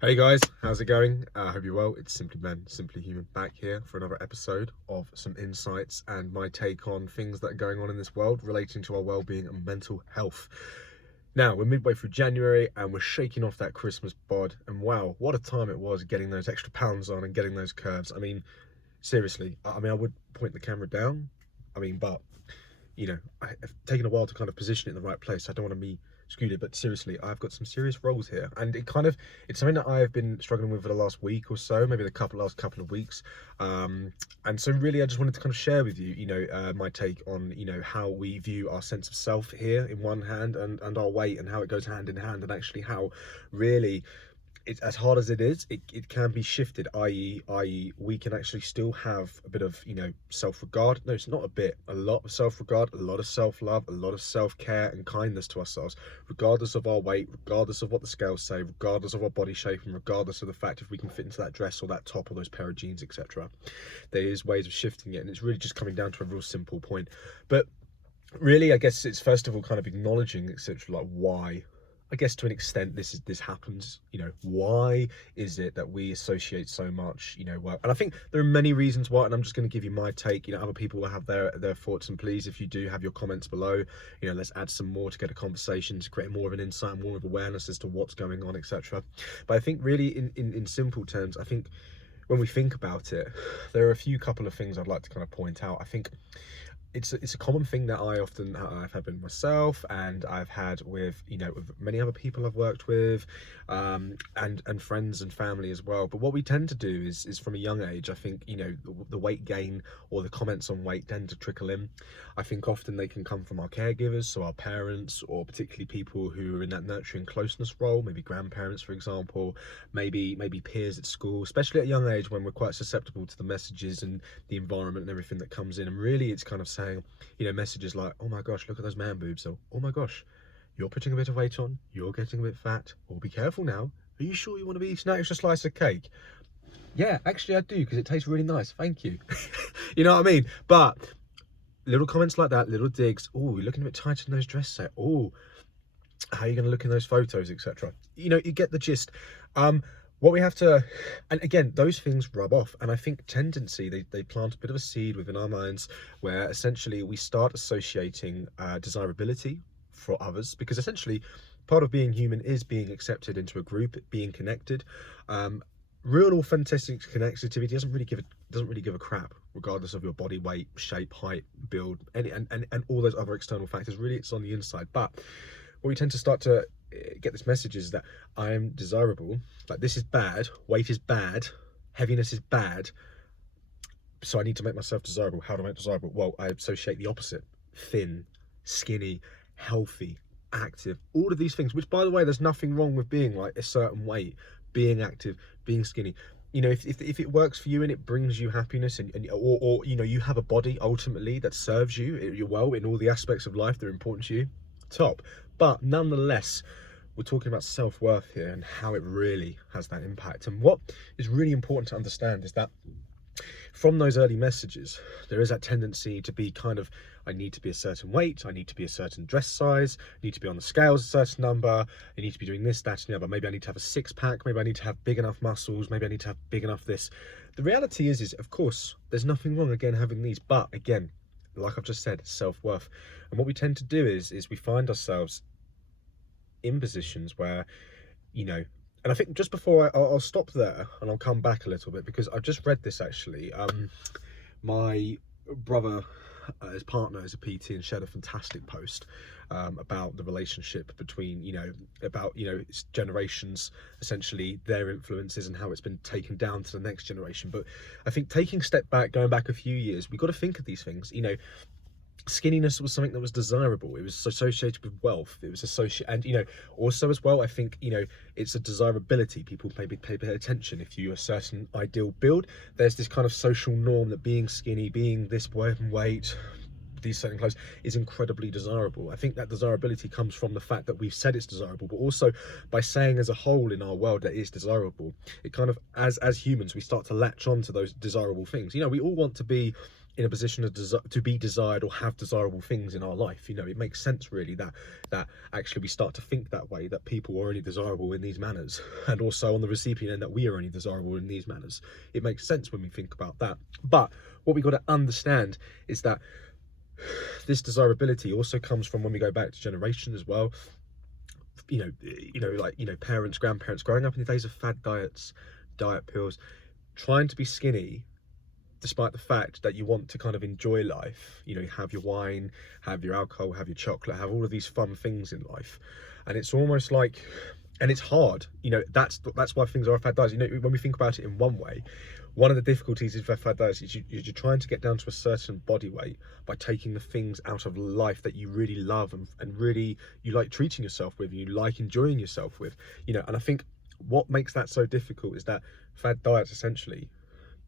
Hey guys, how's it going? I hope you're well. It's Simply Ben, Simply Human, back here for another episode of some insights and my take on things that are going on in this world relating to our well-being and mental health. Now, we're midway through January and we're shaking off that Christmas bod, and wow, what a time it was getting those extra pounds on and getting those curves. I mean, seriously, I would point the camera down, but I've taken a while to kind of position it in the right place. I don't want to be skewed, but seriously, I've got some serious roles here, and it's something that I've been struggling with for the last week or so, maybe the last couple of weeks. And so really, I just wanted to kind of share with you, my take on, how we view our sense of self here in one hand, and our weight, and how it goes hand in hand, and actually how really it's as hard as it is, it can be shifted, i.e. we can actually still have a bit of, self-regard. No, it's not a bit, a lot of self-regard, a lot of self-love, a lot of self-care and kindness to ourselves, regardless of our weight, regardless of what the scales say, regardless of our body shape, and regardless of the fact if we can fit into that dress or that top or those pair of jeans, etc. There is ways of shifting it, and it's really just coming down to a real simple point. But really, I guess it's first of all kind of acknowledging, etc., like why, I guess to an extent, this happens. Why is it that we associate so much, work? And I think there are many reasons why, and I'm just going to give you my take. Other people will have their thoughts, and please, if you do, have your comments below. Let's add some more to get a conversation, to create more of an insight, more of awareness as to what's going on, etc. But I think really, in simple terms, I think when we think about it, there are a couple of things I'd like to kind of point out. I think it's a common thing that I've had with myself, and I've had with with many other people I've worked with, and friends and family as well. But what we tend to do is from a young age, I think the weight gain or the comments on weight tend to trickle in. I think often they can come from our caregivers, so our parents, or particularly people who are in that nurturing closeness role, maybe grandparents, for example, maybe peers at school, especially at a young age when we're quite susceptible to the messages and the environment and everything that comes in. And really, it's kind of saying, messages like, oh my gosh, look at those man boobs, or oh my gosh, you're putting a bit of weight on, you're getting a bit fat, or be careful now, are you sure you want to be eating an extra slice of cake? Yeah, actually I do, because it tastes really nice, thank you. You know what I mean? But little comments like that, little digs, oh, you're looking a bit tight in those dresses, oh, how are you going to look in those photos, etc. You get the gist. What we have to, and again, those things rub off, and I think tendency, they plant a bit of a seed within our minds where essentially we start associating desirability for others, because essentially part of being human is being accepted into a group, being connected. Real authentic connectivity doesn't really give a crap, regardless of your body weight, shape, height, build, and all those other external factors. Really, it's on the inside. But what we tend to start to get this message is that I am desirable, like this is bad, weight is bad, heaviness is bad, so I need to make myself desirable. How do I make desirable? Well, I associate the opposite: thin, skinny, healthy, active, all of these things, which, by the way, there's nothing wrong with being like a certain weight, being active, being skinny. If it works for you and it brings you happiness, or you have a body ultimately that serves you well in all the aspects of life that are important to you, top. But nonetheless, we're talking about self-worth here and how it really has that impact. And what is really important to understand is that from those early messages, there is that tendency to be kind of, I need to be a certain weight, I need to be a certain dress size, I need to be on the scales a certain number, I need to be doing this, that, and the other. Maybe I need to have a six-pack, maybe I need to have big enough muscles, maybe I need to have big enough this. The reality is of course, there's nothing wrong, again, having these, but again, like I've just said, self-worth. And what we tend to do is we find ourselves in positions where, and I think just before I'll stop there and I'll come back a little bit, because I've just read this actually. My brother, his partner is a PT, and shared a fantastic post about the relationship between, generations, essentially their influences and how it's been taken down to the next generation. But I think taking a step back, going back a few years, we've got to think of these things. Skinniness was something that was desirable. It was associated with wealth. It was associated, and also as well, I think it's a desirability. People maybe pay attention. If you're a certain ideal build, there's this kind of social norm that being skinny, being this weight, these certain clothes is incredibly desirable. I think that desirability comes from the fact that we've said it's desirable, but also by saying as a whole in our world that it is desirable, it kind of, as humans, we start to latch on to those desirable things. We all want to be in a position to be desired or have desirable things in our life. You know, it makes sense really that actually we start to think that way, that people are only desirable in these manners, and also on the recipient end that we are only desirable in these manners. It makes sense when we think about that. But what we got to understand is that this desirability also comes from when we go back to generation as well. Parents, grandparents growing up in the days of fad diets, diet pills, trying to be skinny despite the fact that you want to kind of enjoy life. You know, you have your wine, have your alcohol, have your chocolate, have all of these fun things in life. And it's almost like, and it's hard, you know, that's why things are fad diets. You know, when we think about it in one way, one of the difficulties is for fad diets is you're trying to get down to a certain body weight by taking the things out of life that you really love and really you like treating yourself with, you like enjoying yourself with, you know. And I think what makes that so difficult is that fad diets essentially,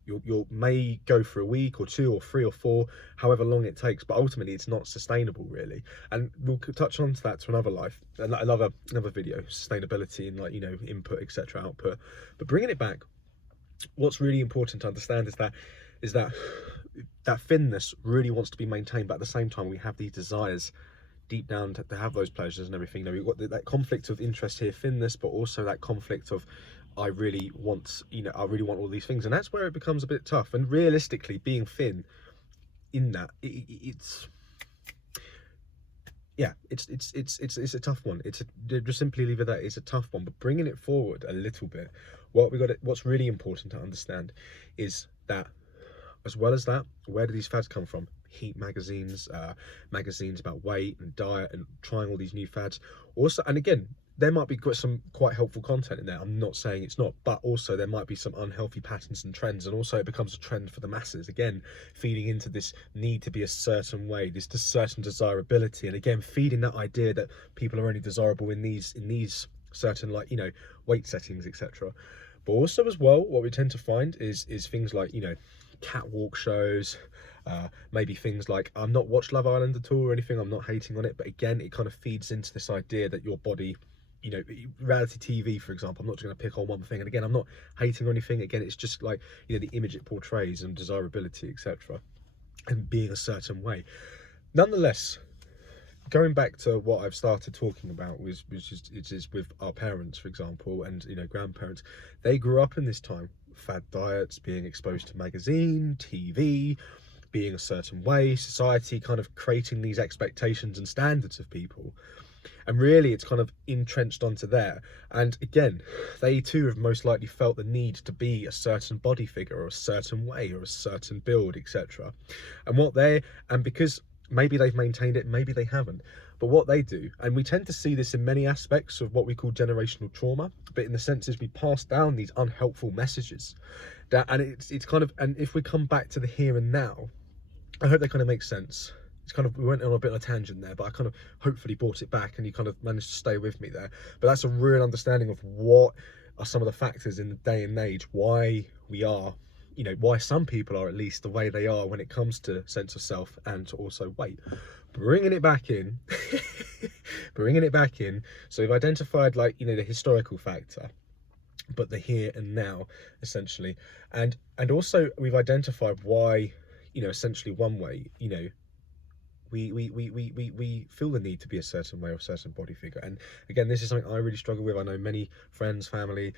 you may go for a week or 2 or 3 or 4, however long it takes, but ultimately it's not sustainable really. And we'll touch on to that to another video, sustainability and, like, you know, input, etc., output. But bringing it back, what's really important to understand is that thinness really wants to be maintained, but at the same time we have these desires deep down to have those pleasures and everything. You know, we've got that conflict of interest here, thinness, but also that conflict of I really want all these things, and that's where it becomes a bit tough. And realistically, being thin in that, it's a tough one. Just simply leave it that it's a tough one. But bringing it forward a little bit, what's really important to understand is that, as well as that, where do these fads come from? Heat magazines, magazines about weight and diet and trying all these new fads. Also, and again, there might be some quite helpful content in there. I'm not saying it's not, but also there might be some unhealthy patterns and trends, and also it becomes a trend for the masses. Again, feeding into this need to be a certain way, this certain desirability, and again, feeding that idea that people are only desirable in these certain, like, you know, weight settings, etc. But also as well, what we tend to find is things like, you know, catwalk shows, maybe things like, I'm not watched Love Island at all or anything, I'm not hating on it, but again, it kind of feeds into this idea that your body, you know, reality TV, for example, I'm not just going to pick on one thing, and again, I'm not hating or anything, again, it's just like, you know, the image it portrays and desirability, etc., and being a certain way. Nonetheless, going back to what I've started talking about, which is with our parents, for example, and, you know, grandparents, they grew up in this time, fad diets, being exposed to magazine, TV, being a certain way, society kind of creating these expectations and standards of people, and really it's kind of entrenched onto there. And again, they too have most likely felt the need to be a certain body figure or a certain way or a certain build, etc. And because maybe they've maintained it, maybe they haven't, but what they do, and we tend to see this in many aspects of what we call generational trauma, but in the sense is we pass down these unhelpful messages and it's kind of, and if we come back to the here and now, I hope that kind of makes sense. It's kind of, we went on a bit of a tangent there, but I kind of hopefully brought it back and you kind of managed to stay with me there. But that's a real understanding of what are some of the factors in the day and age, why we are, you know, why some people are at least the way they are when it comes to sense of self and to also weight. Bringing it back in, So we've identified, like, you know, the historical factor, but the here and now, essentially. And also we've identified why, you know, essentially one way, you know, we feel the need to be a certain way or a certain body figure. And again, this is something I really struggle with. I know many friends, family,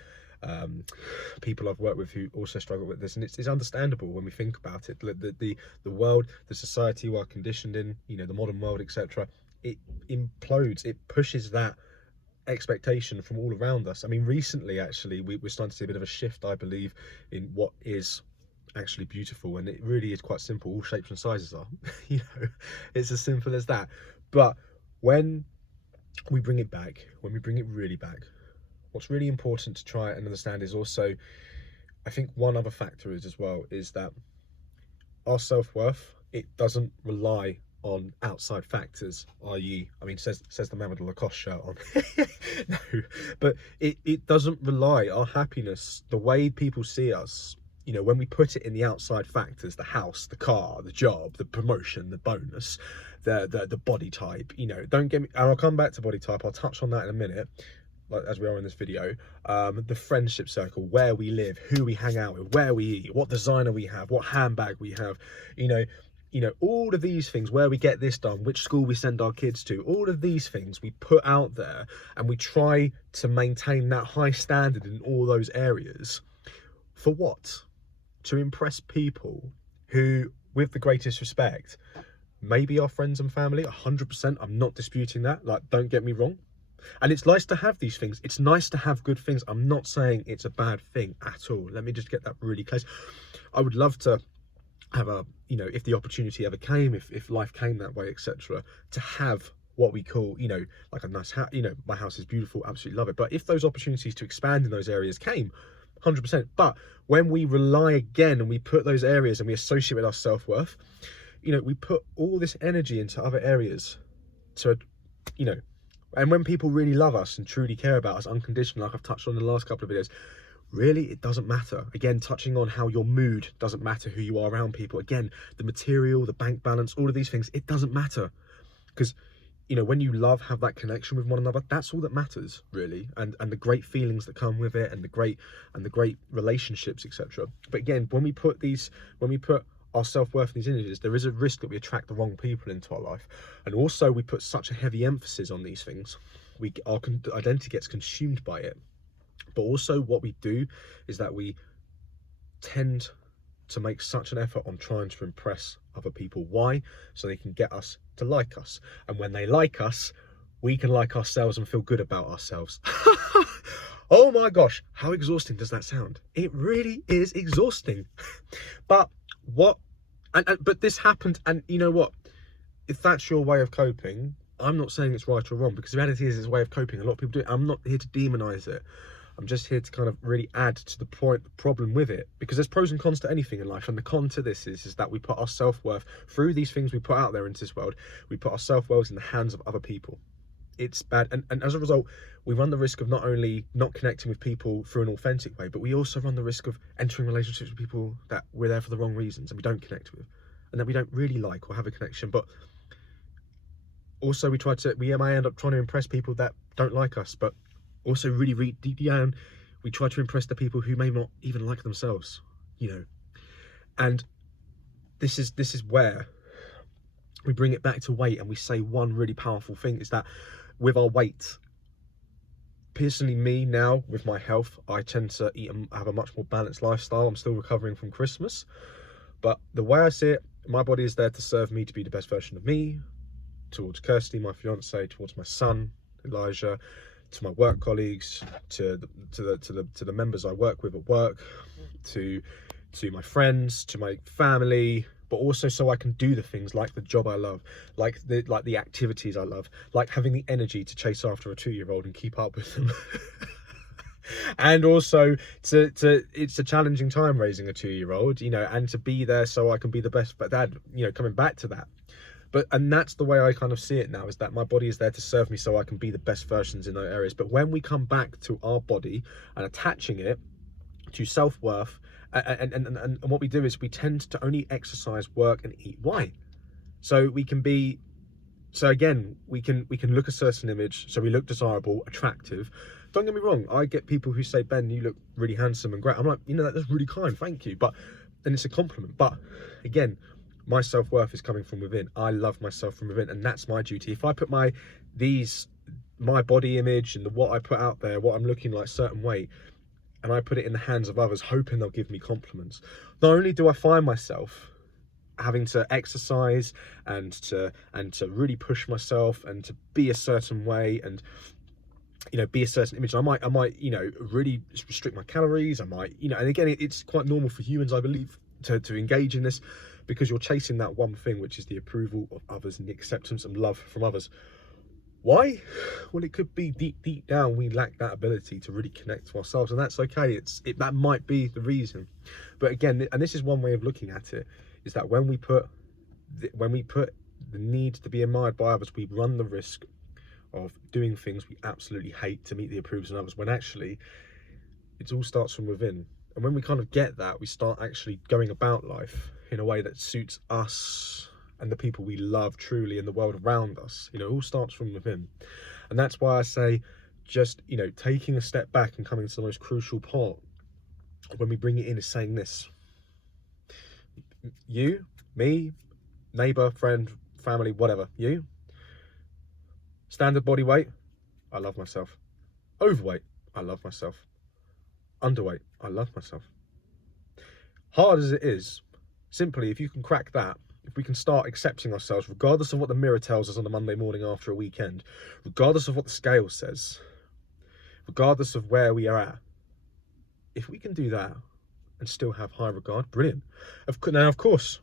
people I've worked with who also struggle with this, and it's understandable when we think about it. The world, the society we're conditioned in, you know, the modern world, etc., it implodes, it pushes that expectation from all around us. I mean, recently actually we're starting to see a bit of a shift, I believe, in what is actually beautiful, and it really is quite simple. All shapes and sizes are you know, it's as simple as that. But when we bring it back, when we bring it really back, what's really important to try and understand is also, I think one other factor is as well, is that our self-worth, it doesn't rely on outside factors, i.e., I mean, says the man with the Lacoste shirt on. No, but it doesn't rely, our happiness, the way people see us, you know, when we put it in the outside factors, the house, the car, the job, the promotion, the bonus, the body type, you know, don't get me, and I'll come back to body type, I'll touch on that in a minute. like as we are in this video, the friendship circle, where we live, who we hang out with, where we eat, what designer we have, what handbag we have, all of these things, where we get this done, which school we send our kids to, all of these things we put out there, and we try to maintain that high standard in all those areas. For what? To impress people who, with the greatest respect, maybe our friends and family. 100%, I'm not disputing that, like, don't get me wrong. And it's nice to have these things. It's nice to have good things. I'm not saying it's a bad thing at all. Let me just get that really clear. I would love to have a, if the opportunity ever came, if life came that way, etc., to have what we call, like a nice house. My house is beautiful, absolutely love it. But if those opportunities to expand in those areas came, 100%. But when we rely again and we put those areas and we associate with our self-worth, we put all this energy into other areas to, and when people really love us and truly care about us unconditionally, like I've touched on in the last couple of videos, really, it doesn't matter. Again, touching on how your mood doesn't matter, who you are around people. Again, the material, the bank balance, all of these things, it doesn't matter. Because, when you have that connection with one another, that's all that matters, really. And the great feelings that come with it, and the great relationships, etc. But again, when we put our self-worth in these images, there is a risk that we attract the wrong people into our life. And also, we put such a heavy emphasis on these things, our identity gets consumed by it. But also what we do is that we tend to make such an effort on trying to impress other people. Why? So they can get us to like us. And when they like us, we can like ourselves and feel good about ourselves. Oh my gosh, how exhausting does that sound? It really is exhausting. But but this happened, and you know what? If that's your way of coping, I'm not saying it's right or wrong, because the reality is it's a way of coping. A lot of people do it. I'm not here to demonize it. I'm just here to kind of really add to the problem with it, because there's pros and cons to anything in life. And the con to this is that we put our self-worth through these things we put out there into this world. We put our self-worth in the hands of other people. It's bad. And as a result, we run the risk of not only not connecting with people through an authentic way, but we also run the risk of entering relationships with people that we're there for the wrong reasons and we don't connect with, and that we don't really like or have a connection. But also we may end up trying to impress people that don't like us, but also really deep down, we try to impress the people who may not even like themselves, And this is where we bring it back to weight, and we say one really powerful thing is that with our weight, personally, me now with my health, I tend to eat and have a much more balanced lifestyle. I'm still recovering from Christmas, but the way I see it, my body is there to serve me to be the best version of me, towards Kirsty, my fiance, towards my son Elijah, to my work colleagues, to the members I work with at work, to my friends, to my family, but also so I can do the things like the job I love, like the activities I love, like having the energy to chase after a 2-year-old and keep up with them. And also it's a challenging time raising a 2-year-old, and to be there so I can be the best dad, coming back to that. And that's the way I kind of see it now, is that my body is there to serve me so I can be the best versions in those areas. But when we come back to our body and attaching it to self-worth, and what we do is we tend to only exercise, work and eat. Why? So we can look a certain image, so we look desirable, attractive. Don't get me wrong, I get people who say, Ben, you look really handsome and great. I'm like, that's really kind, thank you. And it's a compliment. But again, my self-worth is coming from within. I love myself from within, and that's my duty. If I put my body image and what I put out there, what I'm looking like, certain way, and I put it in the hands of others, hoping they'll give me compliments, not only do I find myself having to exercise and to really push myself and to be a certain way and be a certain image. I might really restrict my calories. I might and again, it's quite normal for humans, I believe, to engage in this, because you're chasing that one thing, which is the approval of others and the acceptance and love from others. Why? Well, it could be deep down we lack that ability to really connect to ourselves, and that's okay. That might be the reason. But again, and this is one way of looking at it, is that when we put the need to be admired by others, we run the risk of doing things we absolutely hate to meet the approval of others, when actually it all starts from within. And when we kind of get that, we start actually going about life in a way that suits us and the people we love truly in the world around us. It all starts from within. And that's why I say, just, you know, taking a step back and coming to the most crucial part when we bring it in is saying this: you, me, neighbor, friend, family, whatever, you, standard body weight, I love myself. Overweight, I love myself. Underweight, I love myself. Hard as it is, simply, if you can crack that, if we can start accepting ourselves, regardless of what the mirror tells us on a Monday morning after a weekend, regardless of what the scale says, regardless of where we are at, if we can do that and still have high regard, brilliant. Now, of course,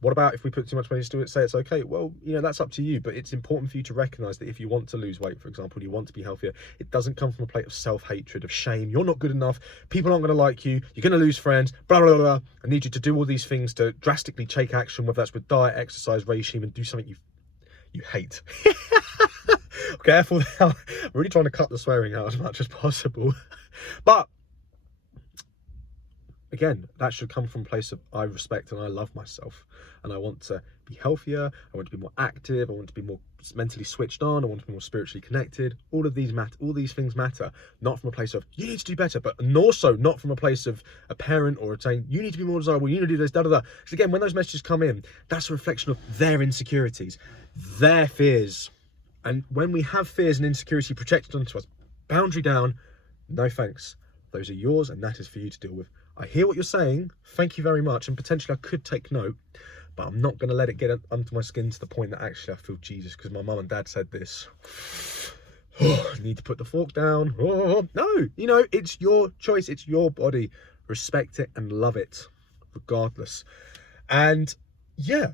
what about if we put too much money into it, say it's okay? Well, you know, that's up to you, but it's important for you to recognize that if you want to lose weight, for example, you want to be healthier, it doesn't come from a place of self-hatred, of shame. You're not good enough. People aren't going to like you. You're going to lose friends, blah, blah, blah, blah. I need you to do all these things to drastically take action, whether that's with diet, exercise, regime, and do something you hate. Careful now. I'm really trying to cut the swearing out as much as possible. But again, that should come from a place of I respect and I love myself, and I want to be healthier, I want to be more active, I want to be more mentally switched on, I want to be more spiritually connected. All of these matter, all these things matter, not from a place of you need to do better, but also not from a place of a parent or saying you need to be more desirable, you need to do this, da da da. Because again, when those messages come in, that's a reflection of their insecurities, their fears. And when we have fears and insecurity projected onto us, boundary down, no thanks. Those are yours, and that is for you to deal with. I hear what you're saying, thank you very much, and potentially I could take note, but I'm not going to let it get under my skin to the point that actually I feel Jesus, because my mum and dad said this. Oh, I need to put the fork down. Oh, no, you know, it's your choice, it's your body. Respect it and love it, regardless. And yeah,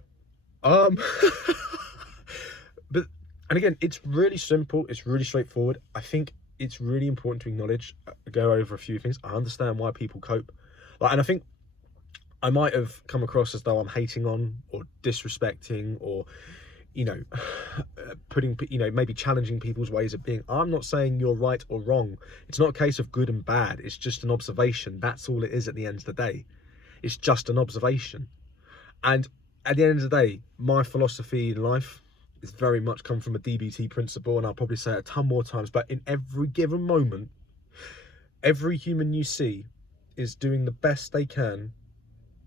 and again, it's really simple, it's really straightforward. I think it's really important to acknowledge, go over a few things. I understand why people cope. And I think I might have come across as though I'm hating on or disrespecting or, you know, putting, you know, maybe challenging people's ways of being. I'm not saying you're right or wrong. It's not a case of good and bad. It's just an observation. That's all it is at the end of the day. It's just an observation. And at the end of the day, my philosophy in life is very much come from a DBT principle, and I'll probably say it a ton more times, but in every given moment, every human you see is doing the best they can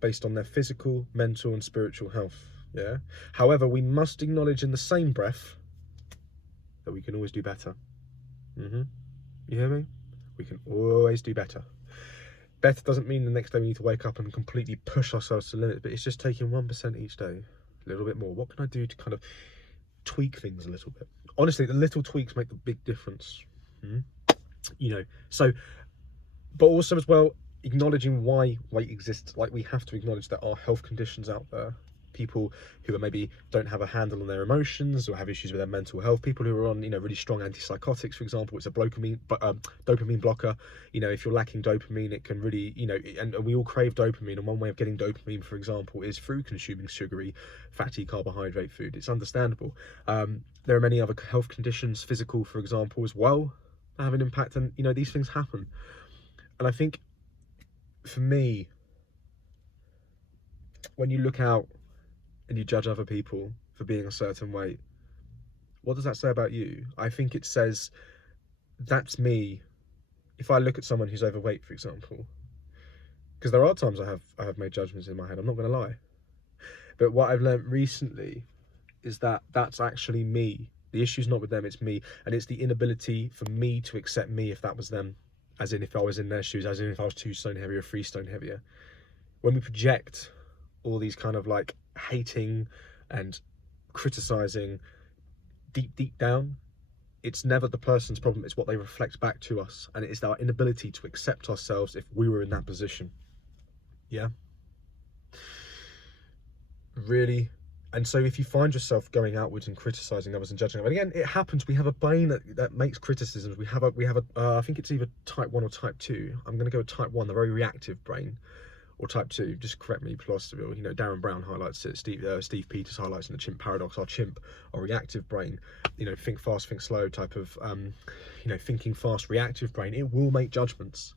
based on their physical, mental, and spiritual health. Yeah. However, we must acknowledge in the same breath that we can always do better. You hear me? We can always do better. Better doesn't mean the next day we need to wake up and completely push ourselves to the limit, but it's just taking 1% each day, a little bit more. What can I do to kind of tweak things a little bit? Honestly, the little tweaks make the big difference. You know, so, but also as well, acknowledging why weight exists. Like, we have to acknowledge that our health conditions out there, people who are maybe don't have a handle on their emotions or have issues with their mental health, people who are on, you know, really strong antipsychotics, for example. It's a dopamine blocker. You know, if you're lacking dopamine, it can really, you know, and we all crave dopamine, and one way of getting dopamine, for example, is through consuming sugary, fatty, carbohydrate food. It's understandable. There are many other health conditions, physical, for example, as well, that have an impact, and, you know, these things happen. And I think, for me, when you look out and you judge other people for being a certain weight, what does that say about you? I think it says, that's me. If I look at someone who's overweight, for example, because there are times I have made judgments in my head, I'm not going to lie. But what I've learned recently is that that's actually me. The issue's not with them, it's me. And it's the inability for me to accept me if that was them. As in, if I was in their shoes, as in if I was 2 stone heavier, 3 stone heavier. When we project all these kind of like hating and criticizing deep down, it's never the person's problem, it's what they reflect back to us. And it is our inability to accept ourselves if we were in that position. Yeah. Really. And so if you find yourself going outwards and criticizing others and judging them, and again, it happens, we have a brain that makes criticisms. We have a I think it's either type 1 or type 2. I'm going to go with type 1, the very reactive brain, or type 2, just correct me, philosophy, or, you know, Darren Brown highlights it, Steve Peters highlights in the chimp paradox, our chimp, our reactive brain, you know, think fast, think slow type of, you know, thinking fast, reactive brain, it will make judgments.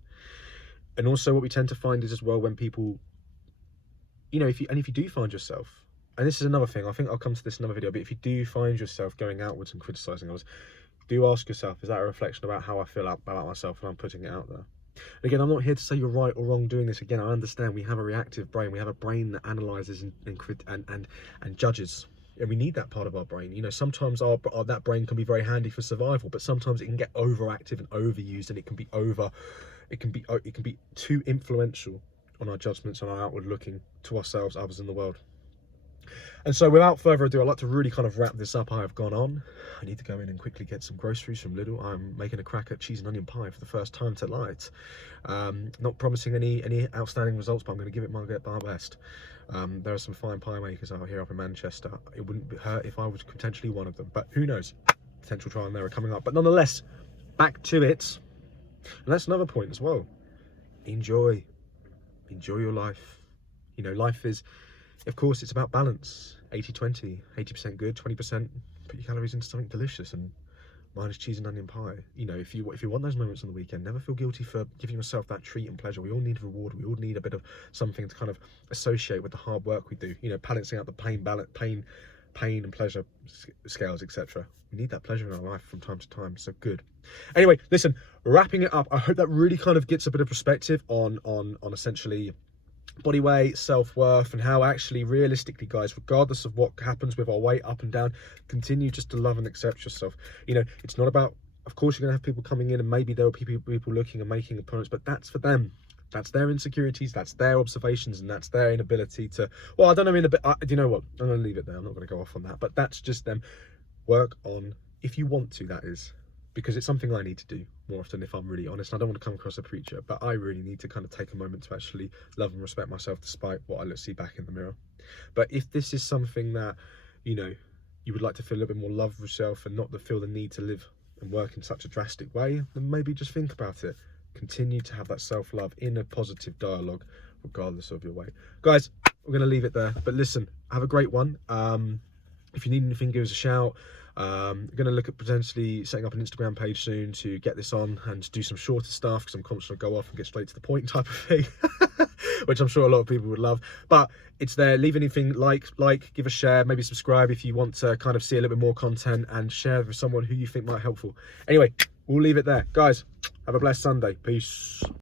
And also what we tend to find is as well, when people, you know, if you do find yourself, and this is another thing, I think I'll come to this in another video, but if you do find yourself going outwards and criticizing others, do ask yourself, is that a reflection about how I feel about myself when I'm putting it out there? And again, I'm not here to say you're right or wrong doing this. Again, I understand we have a reactive brain. We have a brain that analyzes and judges. And we need that part of our brain. You know, sometimes that brain can be very handy for survival, but sometimes it can get overactive and overused, and it can be too influential on our judgments and our outward looking to ourselves, others in the world. And so without further ado, I'd like to really kind of wrap this up. I have gone on. I need to go in and quickly get some groceries from Lidl. I'm making a crack at cheese and onion pie for the first time tonight. Not promising any outstanding results, but I'm going to give it my best. There are some fine pie makers out here up in Manchester. It wouldn't hurt if I was potentially one of them, but who knows? Potential trial and error coming up. But nonetheless, back to it. And that's another point as well. Enjoy your life. You know, life is, of course, it's about balance. 80-20, 80% good, 20% put your calories into something delicious, and mine is cheese and onion pie. You know, if you want those moments on the weekend, never feel guilty for giving yourself that treat and pleasure. We all need reward. We all need a bit of something to kind of associate with the hard work we do. You know, balancing out the pain and pleasure scales, etc. We need that pleasure in our life from time to time. So good. Anyway, listen, wrapping it up, I hope that really kind of gets a bit of perspective on essentially body weight, self-worth, and how actually realistically, guys, regardless of what happens with our weight up and down, continue just to love and accept yourself. You know, it's not about, of course you're gonna have people coming in, and maybe there will be people looking and making opponents, but that's for them. That's their insecurities, that's their observations, and that's their inability to, well, I don't know, you know what, I'm gonna leave it there. I'm not gonna go off on that, but that's just them. Work on, if you want to, that is, because it's something I need to do more often, if I'm really honest. I don't want to come across a preacher, but I really need to kind of take a moment to actually love and respect myself despite what I see back in the mirror. But if this is something that, you know, you would like to feel a little bit more love for yourself and not to feel the need to live and work in such a drastic way, then maybe just think about it. Continue to have that self-love in a positive dialogue, regardless of your weight. Guys, we're going to leave it there. But listen, have a great one. If you need anything, give us a shout. I'm going to look at potentially setting up an Instagram page soon to get this on and do some shorter stuff, because I'm conscious I'll go off and get straight to the point type of thing, which I'm sure a lot of people would love. But it's there. Leave anything, like, give a share, maybe subscribe if you want to kind of see a little bit more content, and share with someone who you think might be helpful. Anyway, we'll leave it there. Guys, have a blessed Sunday. Peace.